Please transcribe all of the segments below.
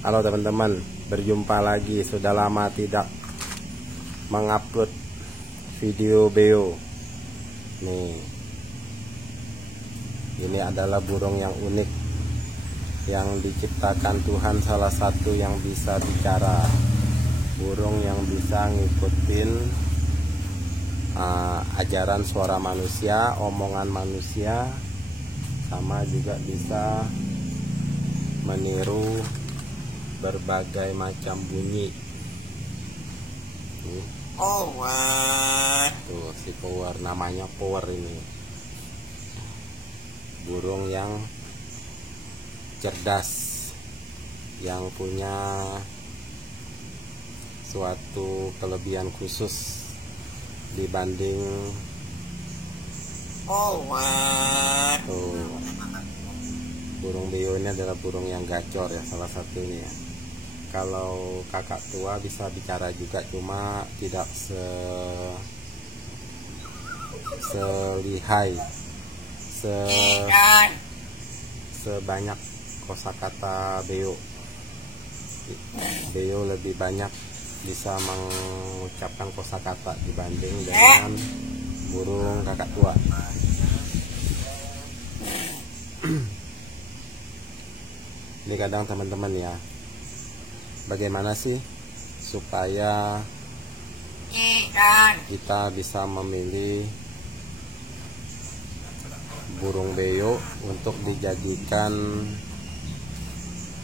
Halo teman-teman, berjumpa lagi. Sudah lama tidak mengupload video beo. Nih, ini adalah burung yang unik yang diciptakan Tuhan, salah satu yang bisa bicara. Burung yang bisa ngikutin ajaran suara manusia, omongan manusia, sama juga bisa meniru berbagai macam bunyi. Tuh si Power, namanya Power ini. Burung yang cerdas, yang punya suatu kelebihan khusus dibanding burung beo. Ini adalah burung yang gacor ya, salah satunya. Kalau kakak tua bisa bicara juga, cuma tidak selihai sebanyak kosakata beo. Beo lebih banyak bisa mengucapkan kosakata dibanding dengan burung kakak tua. Ini kadang teman-teman ya, bagaimana sih supaya kita bisa memilih burung beo untuk dijadikan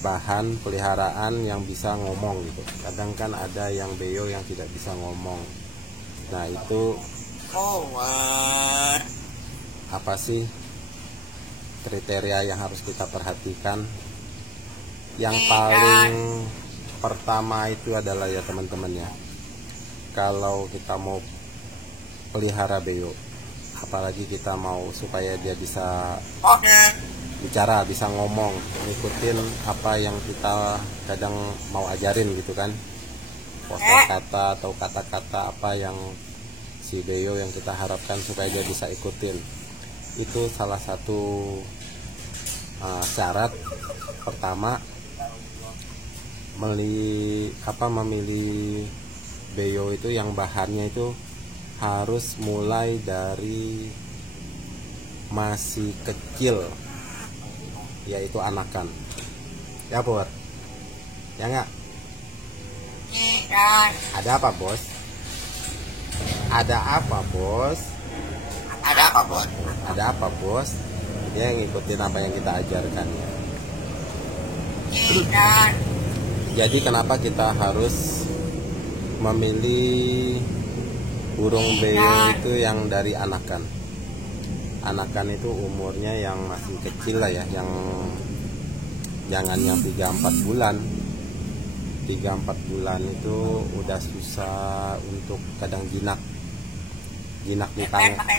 bahan peliharaan yang bisa ngomong gitu. Kadang kan ada yang beo yang tidak bisa ngomong. Nah, itu apa sih kriteria yang harus kita perhatikan? Yang paling pertama itu adalah ya teman-teman ya, kalau kita mau pelihara beo, apalagi kita mau supaya dia bisa bicara, bisa ngomong, ngikutin apa yang kita kadang mau ajarin gitu kan, kosakata atau kata-kata apa yang si beo yang kita harapkan supaya dia bisa ikutin. Itu salah satu syarat pertama memilih beo itu, yang bahannya itu harus mulai dari masih kecil, yaitu anakan. Ya Pur? Ya enggak? Ada apa bos? Ada apa bos? Ada apa bos? Ada apa bos? Dia ngikutin apa yang kita ajarkan ya. Jadi kenapa kita harus memilih burung beo itu yang dari anakan? Anakan itu umurnya yang masih kecil lah ya, yang jangan yang 3-4 bulan. 3-4 bulan itu udah susah untuk kadang jinak di tangan.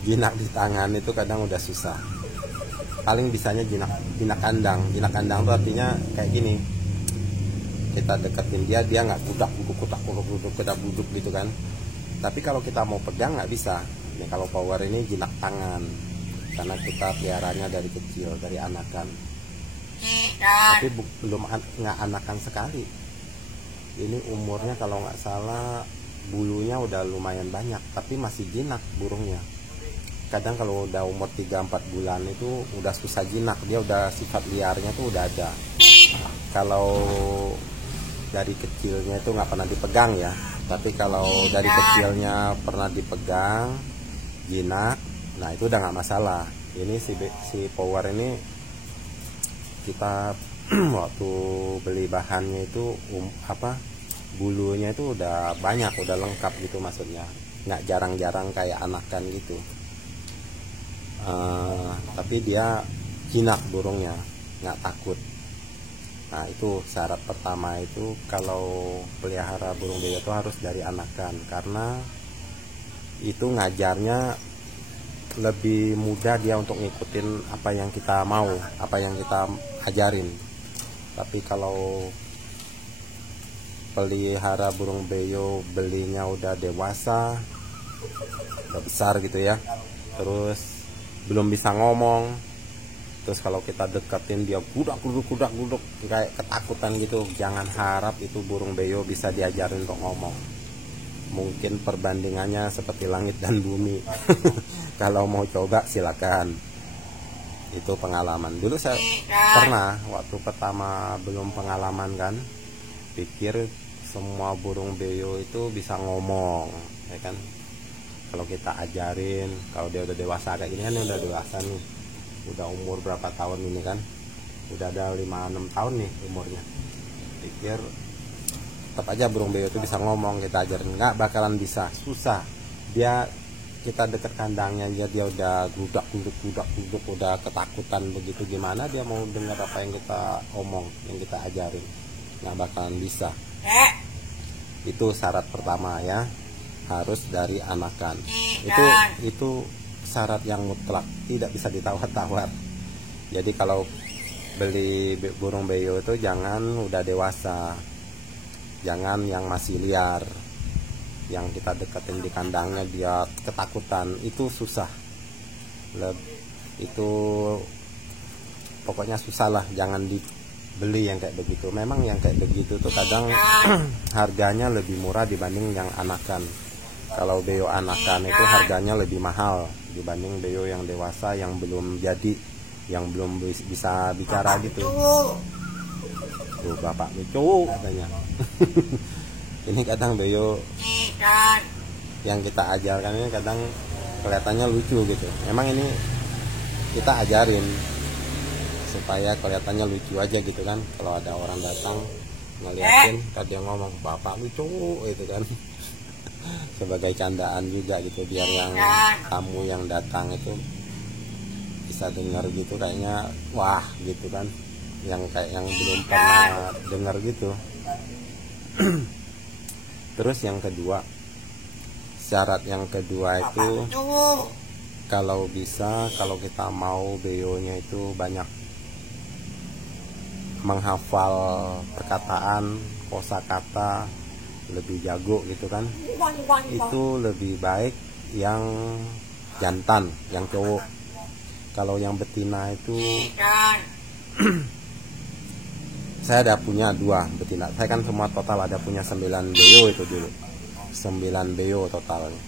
Jinak di tangan itu kadang udah susah. Paling bisanya jinak kandang. Jinak kandang itu artinya kayak gini, kita deketin dia nggak kudak buduk gitu kan. Tapi kalau kita mau pegang nggak bisa. Nih kalau Power ini jinak tangan, karena kita peliharanya dari kecil, dari anakan. Tapi belum nggak anakan sekali. Ini umurnya kalau nggak salah bulunya udah lumayan banyak, tapi masih jinak burungnya. Kadang kalau udah umur 3-4 bulan itu udah susah jinak, dia udah sifat liarnya tuh udah ada. Kalau dari kecilnya itu nggak pernah dipegang ya, tapi kalau dari kecilnya pernah dipegang, jinak, nah itu udah nggak masalah. Ini si Power ini kita waktu beli bahannya itu bulunya itu udah banyak, udah lengkap gitu, maksudnya nggak jarang-jarang kayak anakan gitu. Tapi dia jinak burungnya, nggak takut. Nah itu syarat pertama, itu kalau pelihara burung beo itu harus dari anakan, karena itu ngajarnya lebih mudah dia untuk ngikutin apa yang kita mau, apa yang kita ajarin. Tapi kalau pelihara burung beo belinya udah dewasa, udah besar gitu ya, terus belum bisa ngomong, Terus kalau kita deketin dia gudak guduk kayak ketakutan gitu, jangan harap itu burung beo bisa diajarin untuk ngomong. Mungkin perbandingannya seperti langit dan bumi. Kalau mau coba silakan. Itu pengalaman. Dulu saya pernah waktu pertama belum pengalaman kan, pikir semua burung beo itu bisa ngomong, ya kan? Kalau kita ajarin, kalau dia udah dewasa kayak gini kan, dia udah dewasa nih. Udah umur berapa tahun ini kan, udah ada 5-6 tahun nih umurnya. Pikir tetap aja burung beo itu bisa ngomong, kita ajarin, nggak bakalan bisa, susah. Dia kita deket kandangnya aja dia udah gudak guduk, udah ketakutan begitu, gimana dia mau dengar apa yang kita omong, yang kita ajarin? Nggak bakalan bisa. Itu syarat pertama ya, harus dari anakan. Itu syarat yang mutlak, tidak bisa ditawar-tawar. Jadi kalau beli burung beo itu jangan udah dewasa, jangan yang masih liar, yang kita deketin di kandangnya dia ketakutan, itu susah. Itu pokoknya susah lah, jangan dibeli yang kayak begitu. Memang yang kayak begitu tuh kadang harganya lebih murah dibanding yang anakan. Kalau beo anakan itu harganya lebih mahal dibanding beo yang dewasa yang belum jadi, yang belum bisa bicara gitu. Tuh bapak lucu katanya. Ini kadang beo yang kita ajarkan ini kadang kelihatannya lucu gitu. Emang ini kita ajarin supaya kelihatannya lucu aja gitu kan. Kalau ada orang datang ngeliatin, tadi dia ngomong bapak lucu itu kan. Sebagai candaan juga gitu, biar yang tamu yang datang itu bisa dengar gitu, kayaknya wah gitu kan, yang kayak yang belum pernah dengar gitu. Terus yang kedua, syarat yang kedua itu kalau bisa, kalau kita mau beonya itu banyak menghafal perkataan, kosakata, lebih jago gitu kan, itu lebih baik yang jantan, yang cowok. Kalau yang betina itu saya ada punya 2 betina. Saya kan semua total ada punya 9 beo itu dulu, 9 beo totalnya.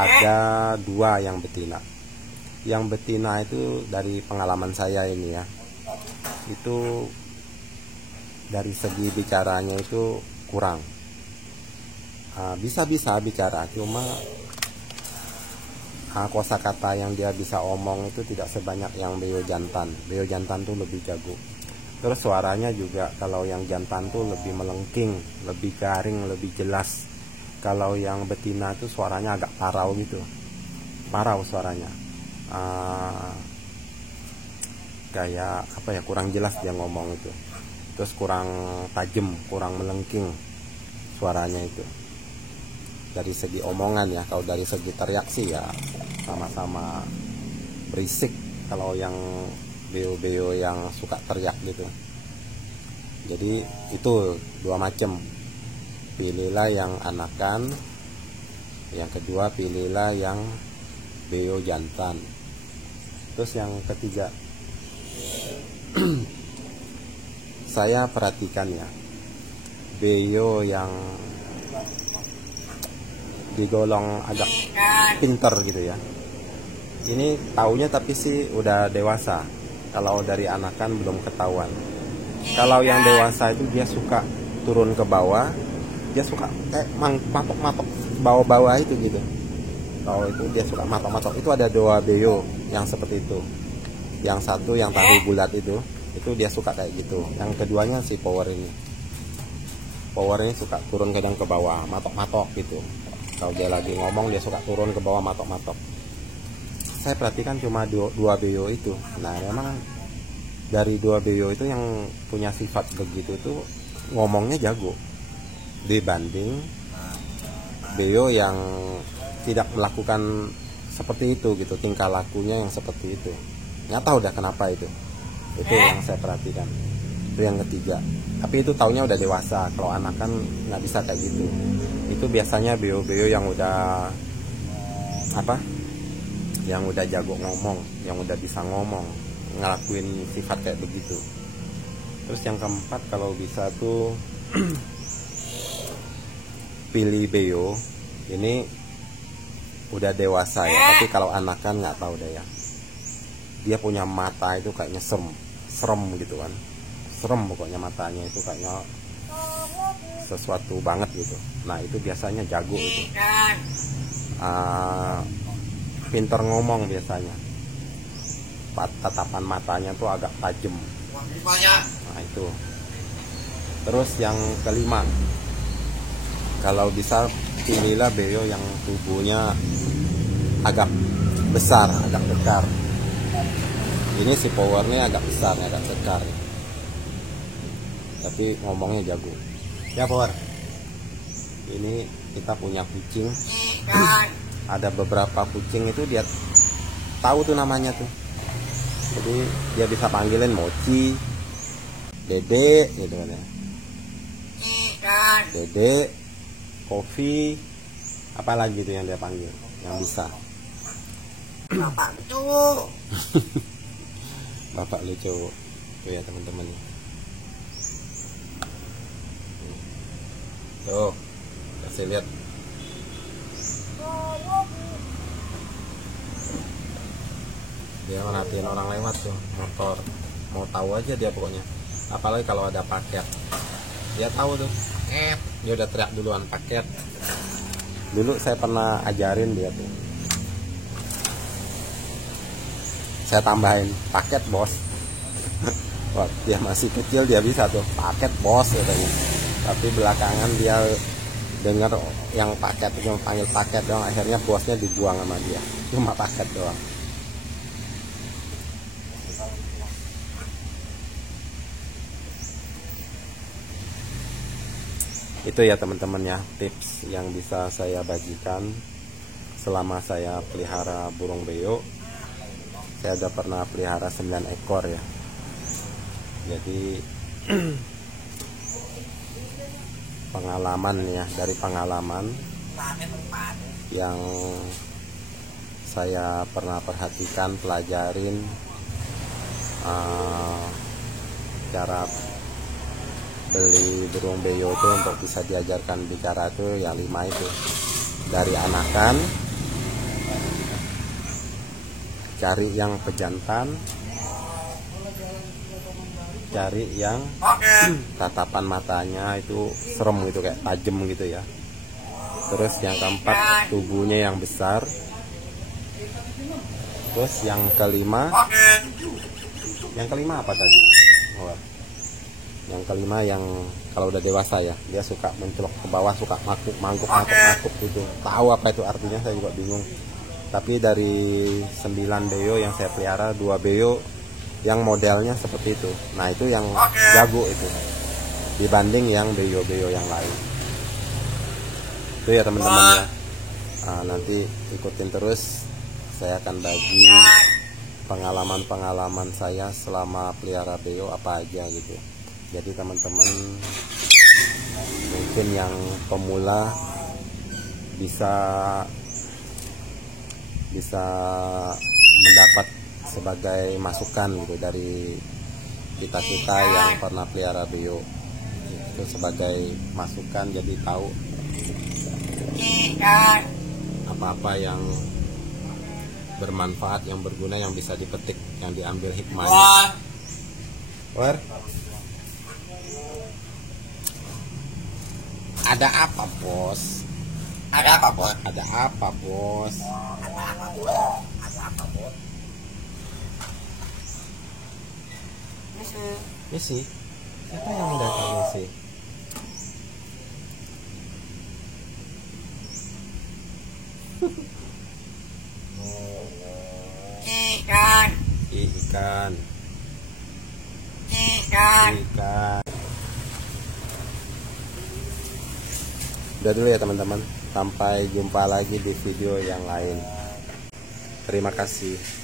Ada 2 yang betina. Yang betina itu dari pengalaman saya ini ya, itu dari segi bicaranya itu kurang. Bisa bicara, cuma kosakata yang dia bisa omong itu tidak sebanyak yang beo jantan. Beo jantan tuh lebih jago. Terus suaranya juga, kalau yang jantan tuh lebih melengking, lebih garing, lebih jelas. Kalau yang betina tuh suaranya agak parau gitu, parau suaranya, kayak apa ya, kurang jelas dia ngomong itu. Terus kurang tajam, kurang melengking suaranya itu. Dari segi omongan ya, kalau dari segi teriak sih ya sama-sama berisik kalau yang beo-beo yang suka teriak gitu. Jadi itu 2 macam. Pilihlah yang anakan, yang kedua pilihlah yang beo jantan. Terus yang ketiga, saya perhatikan ya, beo yang digolong agak pinter gitu ya, ini taunya tapi sih udah dewasa. Kalau dari anakan belum ketahuan. Kalau yang dewasa itu dia suka turun ke bawah, dia suka kayak matok-matok bawah-bawah itu gitu. Kalau itu dia suka matok-matok. Itu ada 2 beo yang seperti itu. Yang satu yang tahu bulat itu dia suka kayak gitu. Yang keduanya si power ini. Power ini suka turun kadang ke bawah, matok-matok gitu. Kalau dia lagi ngomong dia suka turun ke bawah, matok-matok. Saya perhatikan cuma 2 beo itu. Nah memang dari 2 beo itu yang punya sifat begitu itu ngomongnya jago dibanding beo yang tidak melakukan seperti itu gitu, tingkah lakunya yang seperti itu. Nggak tahu dah kenapa itu yang saya perhatikan. Itu yang ketiga. Tapi itu taunya udah dewasa. Kalau anak kan nggak bisa kayak gitu. Itu biasanya beo-beo yang udah apa? Yang udah jago ngomong, yang udah bisa ngomong. ngelakuin sifat kayak begitu. Terus yang keempat, kalau bisa tuh pilih beo. Ini udah dewasa ya, tapi kalau anakan nggak tahu deh ya. Dia punya mata itu kayaknya serem gitu kan, serem pokoknya matanya itu kayaknya sesuatu banget gitu. Nah itu biasanya jago itu, pinter ngomong biasanya, tatapan matanya tuh agak tajam. Nah itu. Terus yang kelima, kalau bisa pilihlah beo yang tubuhnya agak besar, agak kekar. Ini si powernya agak besar, agak kekar, tapi ngomongnya jago ya. Power ini kita punya kucing, ada beberapa kucing itu dia tahu tuh namanya tuh, jadi dia bisa panggilin Mochi, Dede gitu kan ya, Dede, Kopi, apalagi tuh yang dia panggil, yang bisa. Bapak tuh. Bapak lucu tuh ya teman-teman. Tuh, kasih lihat. Dia merhatiin orang lewat tuh, motor. Mau tahu aja dia pokoknya. Apalagi kalau ada paket. Dia tahu tuh. Dia udah teriak duluan, paket. Dulu saya pernah ajarin dia tuh. Saya tambahin, paket bos. Wah, dia masih kecil dia bisa tuh, paket bos katanya. Tapi belakangan dia dengar yang paket, yang panggil paket doang, akhirnya bosnya dibuang sama dia. Cuma paket doang. Itu ya teman-teman ya, tips yang bisa saya bagikan selama saya pelihara burung beo. Saya udah pernah pelihara 9 ekor ya. Jadi pengalaman ya, dari pengalaman yang saya pernah perhatikan, pelajarin cara beli burung beo itu untuk bisa diajarkan bicara tuh yang 5 itu. Dari anakan, cari yang pejantan, cari yang tatapan matanya itu serem gitu, kayak tajam gitu ya. Terus yang keempat, tubuhnya yang besar. Terus yang kelima apa tadi? Oh, yang kelima yang kalau udah dewasa ya, dia suka mencelok ke bawah, suka mangkuk gitu. Tahu apa itu artinya, saya juga bingung. Tapi dari 9 beo yang saya pelihara, 2 beo yang modelnya seperti itu. Nah itu yang jago itu, dibanding yang beo-beo yang lain. Itu ya teman-teman ya. Nah, nanti ikutin terus, saya akan bagi pengalaman-pengalaman saya selama pelihara beo apa aja gitu. Jadi teman-teman mungkin yang pemula bisa mendapat sebagai masukan gitu dari kita yang pernah pelihara beo, itu sebagai masukan, jadi tahu apa-apa yang bermanfaat, yang berguna, yang bisa dipetik, yang diambil hikmahnya. War, ada apa bos? Ada apa bos? Ada apa bos? Misi? Siapa yang datang Misi? Ikan. Udah dulu ya teman-teman. Sampai jumpa lagi di video yang lain. Terima kasih.